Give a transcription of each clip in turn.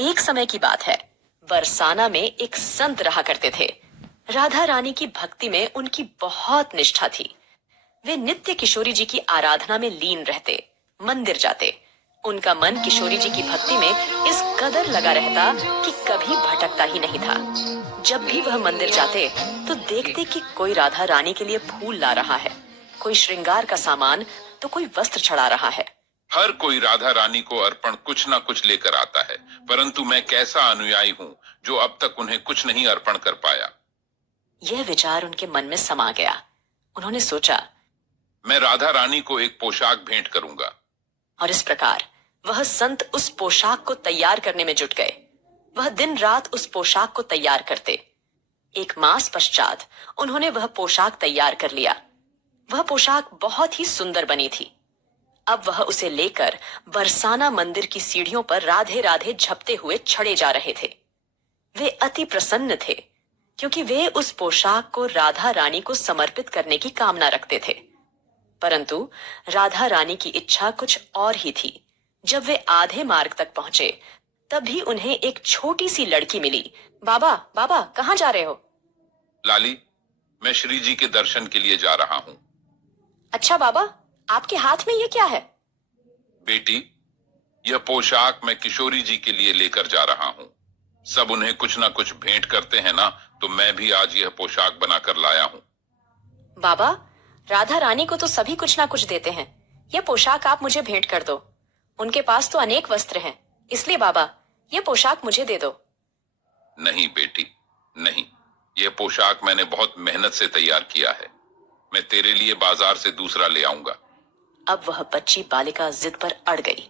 एक समय की बात है। बरसाना में एक संत रहा करते थे। राधा रानी की भक्ति में उनकी बहुत निष्ठा थी। वे नित्य किशोरी जी की आराधना में लीन रहते, मंदिर जाते। उनका मन किशोरी जी की भक्ति में इस कदर लगा रहता कि कभी भटकता ही नहीं था। जब भी वह मंदिर जाते तो देखते कि कोई राधा रानी के लिए फूल ला रहा है, कोई श्रृंगार का सामान, तो कोई वस्त्र चढ़ा रहा है। हर कोई राधा रानी को अर्पण कुछ ना कुछ लेकर आता है, परंतु मैं कैसा अनुयायी हूँ जो अब तक उन्हें कुछ नहीं अर्पण कर पाया। यह विचार उनके मन में समा गया। उन्होंने सोचा, मैं राधा रानी को एक पोशाक भेंट करूंगा। और इस प्रकार वह संत उस पोशाक को तैयार करने में जुट गए। वह दिन रात उस पोशाक को तैयार करते। एक मास पश्चात उन्होंने वह पोशाक तैयार कर लिया। वह पोशाक बहुत ही सुंदर बनी थी। अब वह उसे लेकर बरसाना मंदिर की सीढ़ियों पर राधे राधे झपते हुए चढ़े जा रहे थे। वे अति प्रसन्न थे, क्योंकि वे उस पोशाक को राधा रानी को समर्पित करने की कामना रखते थे। परंतु राधा रानी की इच्छा कुछ और ही थी। जब वे आधे मार्ग तक पहुंचे, तभी उन्हें एक छोटी सी लड़की मिली। बाबा, बाबा, कहाँ जा रहे हो? लाली, मैं श्री जी के दर्शन के लिए जा रहा हूँ। अच्छा बाबा, आपके हाथ में ये क्या है? बेटी, यह पोशाक मैं किशोरी जी के लिए लेकर जा रहा हूँ। सब उन्हें कुछ ना कुछ भेंट करते हैं ना, तो मैं भी आज यह पोशाक बनाकर लाया हूँ। बाबा, राधा रानी को तो सभी कुछ ना कुछ देते हैं। यह पोशाक आप मुझे भेंट कर दो। उनके पास तो अनेक वस्त्र हैं, इसलिए बाबा, यह पोशाक मुझे दे दो। नहीं बेटी, नहीं। यह पोशाक मैंने बहुत मेहनत से तैयार किया है। मैं तेरे लिए बाजार से दूसरा ले आऊंगा। अब वह बच्ची बालिका जिद पर अड़ गई।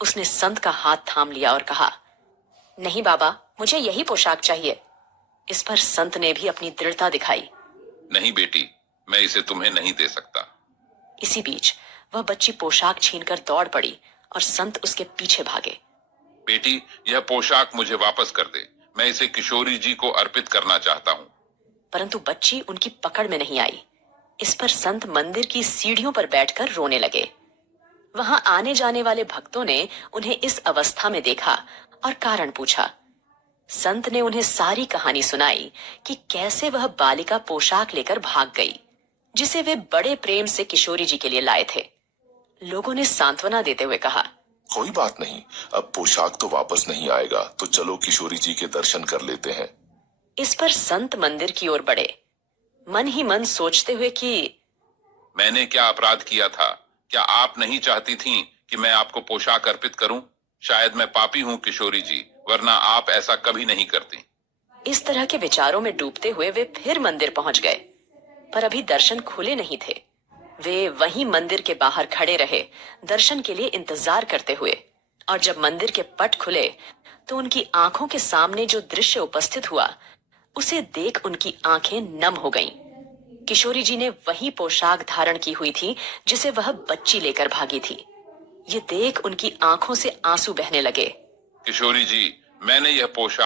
उसने संत का हाथ थाम लिया और कहा, नहीं बाबा, मुझे यही पोशाक चाहिए। इस पर संत ने भी अपनी दृढ़ता दिखाई। नहीं बेटी, मैं इसे तुम्हें नहीं दे सकता। इसी बीच वह बच्ची पोशाक छीनकर दौड़ पड़ी और संत उसके पीछे भागे। बेटी, यह पोशाक मुझे वापस कर दे। मैं इसे किशोरी जी को अर्पित करना चाहता हूँ। परंतु बच्ची उनकी पकड़ में नहीं आई। इस पर संत मंदिर की सीढ़ियों पर बैठकर रोने लगे। वहां आने जाने वाले भक्तों ने उन्हें इस अवस्था में देखा और कारण पूछा। संत ने उन्हें सारी कहानी सुनाई कि कैसे वह बालिका पोशाक लेकर भाग गई, जिसे वे बड़े प्रेम से किशोरी जी के लिए लाए थे। लोगों ने सांत्वना देते हुए कहा, कोई बात नहीं, अब पोशाक तो वापस नहीं आएगा, तो चलो किशोरी जी के दर्शन कर लेते हैं। इस पर संत मंदिर की ओर बढ़े, मन ही मन सोचते हुए कि मैंने क्या अपराध किया था? क्या आप नहीं चाहती थीं कि मैं आपको पोशाक अर्पित करूं? शायद मैं पापी हूं किशोरी जी, वरना आप ऐसा कभी नहीं करती। इस तरह के विचारों में डूबते हुए वे फिर मंदिर पहुंच गए, पर अभी दर्शन खुले नहीं थे। वे वहीं मंदिर के बाहर खड़े रहे, दर्शन के लिए इंतजार करते हुए। और जब मंदिर के पट खुले तो उनकी आंखों के सामने जो दृश्य उपस्थित हुआ, उसे देख उनकी आंखें नम हो गईं। किशोरी जी ने वही पोशाक धारण की हुई थी जिसे वह बच्ची लेकर भागी थी। ये देख उनकी आंखों से आंसू बहने लगे। किशोरी जी, मैंने यह पोशाक